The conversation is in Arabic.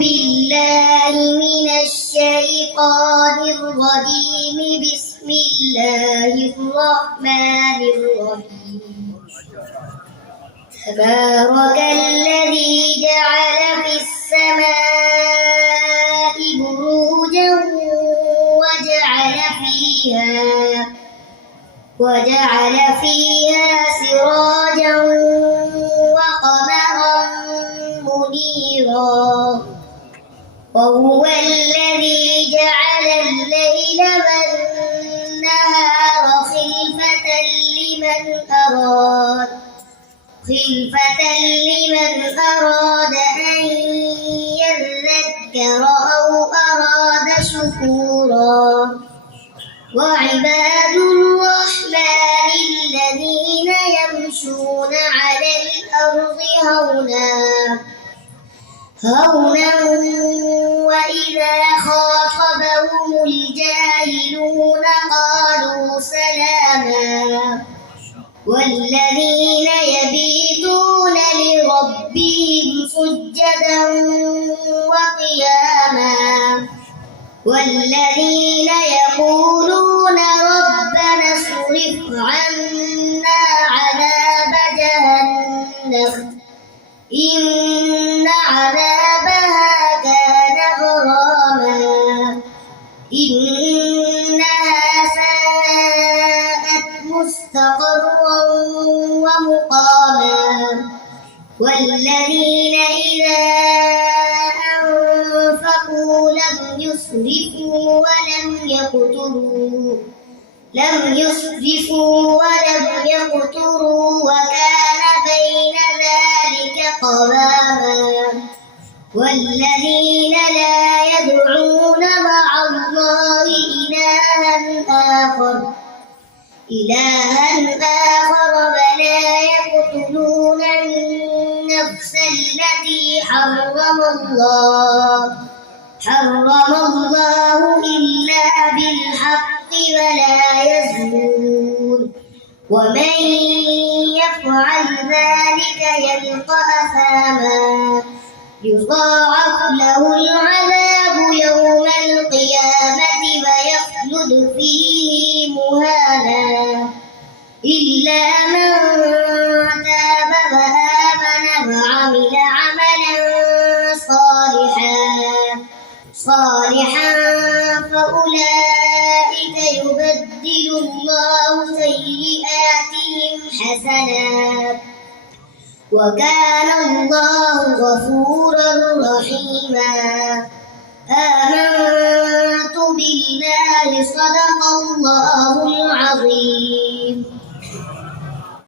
بالله من الشيطان الرجيم. بسم الله الرحمن الرحيم. تبارك الذي جعل في السماء بروجا وجعل فيها سراجا وقمرا منيرا. وهو الذي جعل الليل والنهار خلفة لمن أراد أن يذكر أو أراد شكورا. وعباد الرحمن الذين يمشون على الأرض هونا وإذا خاطبهم الجاهلون قالوا سلاما. والذين يبيتون لربهم سجدا وقياما. والذين يقولون ربنا اصرف عنا عذاب جهنم إن عذابها كان غراما إنها ساءت مستقرا ومقاما. والذين إذا أنفقوا لم يسرفوا ولم يقتروا وكان بين ذلك قواما. والذين لا يدعون مع الله إلها آخر ولا يقتلون النفس التي حرم الله إلا بالحق ولا يزنون. ومن يفعل ذلك يلقى أثاما يضاعف له العذاب يوم القيامة ويخلد فيه مهانا إلا من تاب وآمن وعمل عملا صالحا فأولئك يبدل الله سيئاتهم حسنات وكان الله غفورا رحيما. آمنت بالله صدق الله